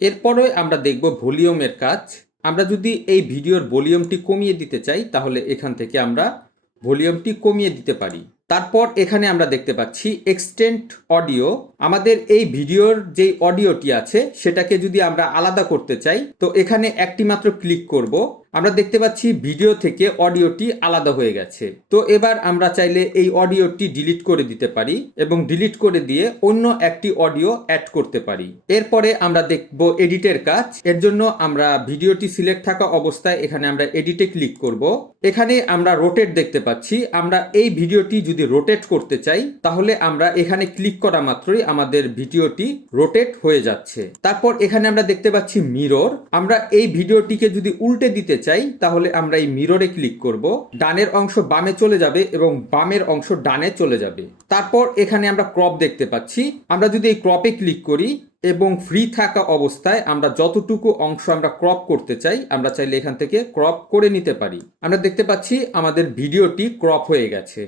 এরপরে আমরা দেখব ভলিউমের কাজ। আমরা যদি এই ভিডিওর ভলিউমটি কমিয়ে দিতে চাই তাহলে এখান থেকে আমরা ভলিউমটি কমিয়ে দিতে পারি। তারপর এখানে আমরা দেখতে পাচ্ছি এক্সটেন্ড অডিও। আমাদের এই ভিডিওর যেই অডিওটি আছে সেটাকে যদি আমরা আলাদা করতে চাই তো এখানে একটি মাত্র ক্লিক করব। আমরা দেখতে পাচ্ছি ভিডিও থেকে অডিওটি আলাদা হয়ে গেছে। তো এবার আমরা চাইলে এই অডিওটি ডিলিট করে দিতে পারি এবং ডিলিট করে দিয়ে অন্য একটি অডিও অ্যাড করতে পারি। এরপরে আমরা দেখব এডিটের কাজ। এর জন্য আমরা ভিডিওটি সিলেক্ট থাকা অবস্থায় এখানে আমরা এডিটে ক্লিক করব। এখানে আমরা রোটেট দেখতে পাচ্ছি। আমরা এই ভিডিওটি যদি রোটেট করতে চাই তাহলে আমরা এখানে ক্লিক করা মাত্রই আমাদের ভিডিওটি রোটেট হয়ে যাচ্ছে। তারপর এখানে আমরা দেখতে পাচ্ছি মিরর। আমরা এই ভিডিওটিকে যদি উল্টে দিতে চাই তাহলে আমরা এই মিররে ক্লিক করব। ডানের অংশ বামে চলে যাবে এবং বামের অংশ ডানে চলে যাবে। তারপর এখানে আমরা ক্রপ দেখতে পাচ্ছি। আমরা যদি এই ক্রপে ক্লিক করি এবং ফ্রি থাকা অবস্থায় আমরা যতটুকু অংশ আমরা ক্রপ করতে চাই আমরা চাইলে এখান থেকে ক্রপ করে নিতে পারি। আমরা দেখতে পাচ্ছি আমাদের ভিডিওটি ক্রপ হয়ে গেছে।